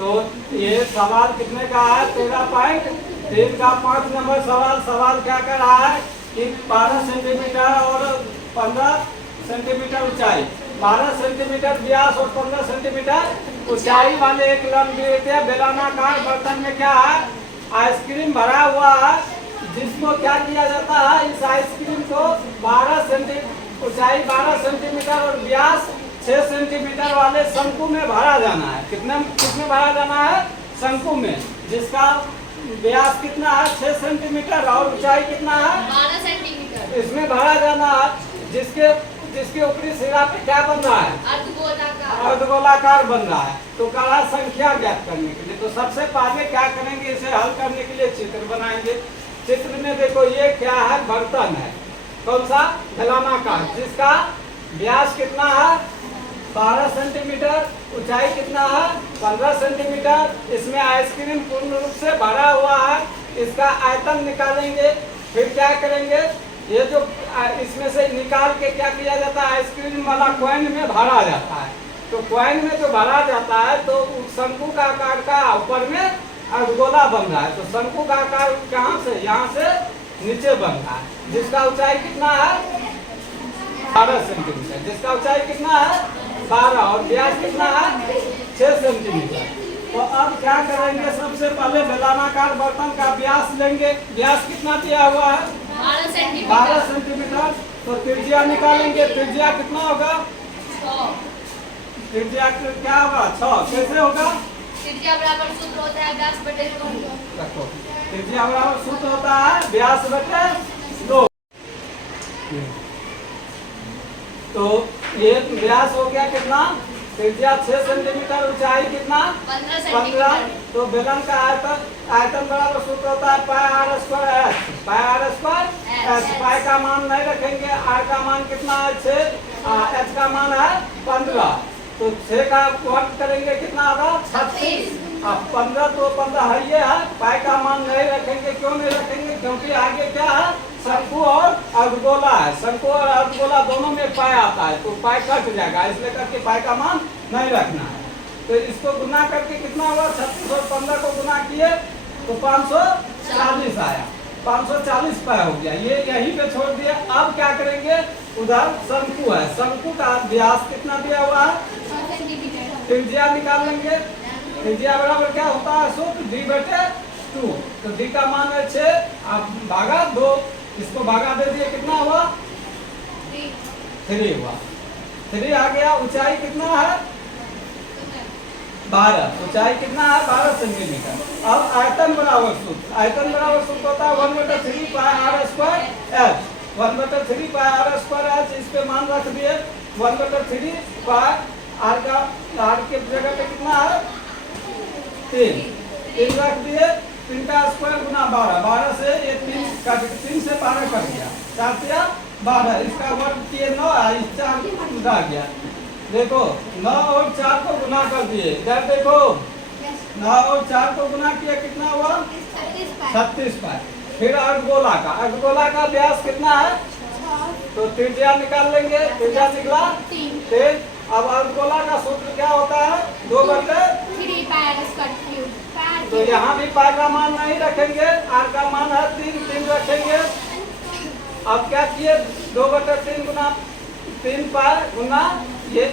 तो ये सवाल कितने का है? 13.3 का 5 नंबर सवाल। सवाल क्या कर रहा है कि 12 सेंटीमीटर और 15 सेंटीमीटर ऊंचाई, 12 सेंटीमीटर व्यास और 15 सेंटीमीटर ऊंचाई वाले एक लंबे बेलनाकार बर्तन में क्या है? आइसक्रीम भरा हुआ है, जिसको क्या किया जाता है? इस आइसक्रीम को 12 सेंटीमीटर ऊंचाई, 12 सेंटीमीटर और व्यास 6 सेंटीमीटर वाले शंकु में भरा जाना है। कितने भरा जाना है? शंकु में, जिसका व्यास कितना है? 6 सेंटीमीटर और ऊंचाई कितना है? 12 सेंटीमीटर। इसमें भरा जाना है, जिसके ऊपरी सिरा पे क्या बन रहा है? अर्धगोलाकार बन रहा है। तो कला संख्या ज्ञात करने के लिए तो सबसे पहले क्या करेंगे? इसे हल करने के लिए चित्र बनाएंगे। चित्र में देखो ये क्या है? बर्तन है। कौन सा? बेलनाकार, जिसका व्यास कितना है? 12 सेंटीमीटर, ऊंचाई कितना है? 15 सेंटीमीटर। इसमें आइसक्रीम पूर्ण रूप से भरा हुआ है। इसका आयतन निकालेंगे। फिर क्या करेंगे? ये जो इसमें से निकाल के क्या किया जाता है? आइसक्रीम वाला कॉइन में भरा जाता है। तो कॉइन में जो भरा जाता है तो शंकु का आकार का ऊपर में अर्धगोला बन रहा है। तो शंकु का आकार कहाँ से? यहाँ से नीचे बन रहा है, जिसका ऊंचाई कितना है? 12 सेंटीमीटर। जिसका ऊंचाई कितना है? 12 और व्यास कितना है? 6 सेंटीमीटर। तो अब क्या करेंगे? सबसे पहले बेलनाकार बर्तन का व्यास लेंगे। व्यास कितना दिया हुआ है? 12 सेंटीमीटर। तो त्रिज्या निकालेंगे। त्रिज्या कितना होगा? 6। त्रिज्या क्या होगा? 6। कैसे होगा? त्रिज्या बराबर सूत्र होता है व्यास बटे 2। देखो, त्रिज्या बराबर सूत्र होता है व्यास बटे 2। तो ये व्यास हो गया कितना? त्रिज्या 6 सेंटीमीटर, ऊंचाई कितना? 15। तो बेलन का आयतन बराबर सूत्र होता है pi R square H. Pi R square H. Pi का मान नहीं रखेंगे, आर का मान कितना है? 6, एच का मान है 15। तो 6 का वर्ग करेंगे कितना होगा? 36। अब 15 तो 15 है, ये है। पाई का मान नहीं रखेंगे। क्यों नहीं रखेंगे? क्योंकि आगे क्या है? शंकु और अर्धगोला है। शंकु और अर्धगोला दोनों में पाई आता है, तो पाई कट जाएगा, इसलिए करके पाई का मान नहीं रखना है। तो इसको गुना करके कितना हुआ? 36 और 15 को गुना किए तो 540 आया। 540 पाई हो गया। ये यहीं पे छोड़ दिया। अब क्या करेंगे? उधर शंकु है। शंकु का व्यास कितना दिया हुआ है? 6 सेंटीमीटर। त्रिज्या निकाल लेंगे। त्रिज्या बराबर क्या होता है? सूत्र d बटे 2। तो d का मान है 6, आप भागा 2, इसको भागा दे दिए, कितना हुआ? 3 हुआ। 3 आ गया। ऊंचाई कितना है? 12। ऊंचाई कितना है? 12 सेंटीमीटर। अब आयतन बराबर सूत्र, आयतन बराबर सूत्र होता है 1/3 pi R square H. 1/3 pi R square H. इस पे मान रख दिए 1/3 पाई आर का, आर के जगह पे कितना है? 3 रख दिए। 3 का स्क्वायर गुना 12। 12 से ये 3 से 12 कट गया, 4 या 12। इसका वर्ग किए 9, इस 4 गुना गया। देखो 9 और 4 को गुना कर दिए। इधर देखो 9 और 4 को गुना किया, कितना हुआ? 36 पाई। फिर अर्धगोला का व्यास कितना है? तो त्रिज्या निकाल लेंगे। त्रिज्या निकला 3। अब अर्धगोला का सूत्र क्या होता है? 2/3 पाई आर स्क्वायर क्यूब। तो यहाँ भी पाई का मान नहीं रखेंगे, आर का मान है 3 रखेंगे। अब क्या किए? 2/3 गुना 3 पाई गुना ये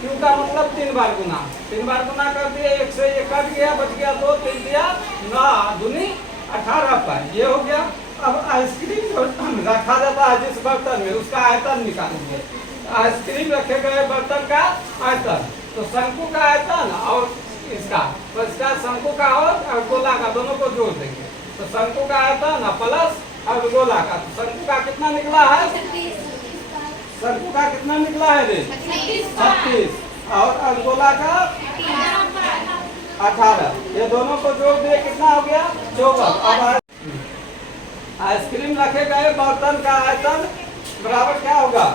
क्यू का मतलब 3 बार गुना। 3 बार गुना कर दिए। 1 से ये कट गया, बच गया 2। 3 दिया 9 दूनी 18 पाई। ये हो गया। अब आइसक्रीम जो रखा जाता है जिस बर्तन में, उसका आयतन निकालेंगे। आइसक्रीम रखे गए बर्तन का आयतन, तो शंकु का आयतन और इसका, तो इसका शंकु का और अर्धगोला का दोनों को जोड़ देंगे। तो शंकु का आयतन प्लस अर्धगोला का, तो शंकु का कितना निकला है? शंकु का कितना निकला है रे? 36। और अर्धगोला का 18। ये दोनों को जोड़ दिए, कितना हो गया? 54। अब आइसक्रीम रखे गए बर्तन का आयतन बराबर क्या होगा?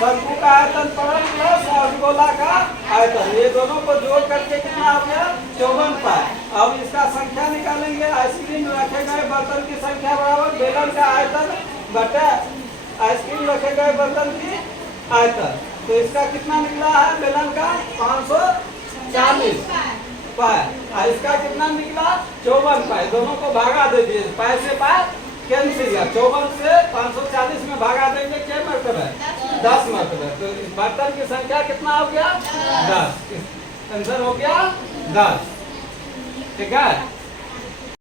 शंकु का आयतन प्लस अर्धगोला का आयतन। ये दोनों को जोड़ करके कितना हो गया? 54 पाई। अब इसका संख्या निकालेंगे। आइसक्रीम रखे गए बर्तन की संख्या बराबर बेलन का आयतन बटे आइसक्रीम रखे गए बर्तन की आयतन। तो इसका कितना निकला है बेलन का? 540। पाए, और इसका कितना निकला 54 पाए। दोनों को भागा दे दिए, पाए से पाए कैंसिल है। 54 से 540 में भागा देंगे क्या मरतबा है? 10 मरतबा। तो इस बर्तन की संख्या कितना हो गया? 10। आंसर हो गया 10। ठीक है।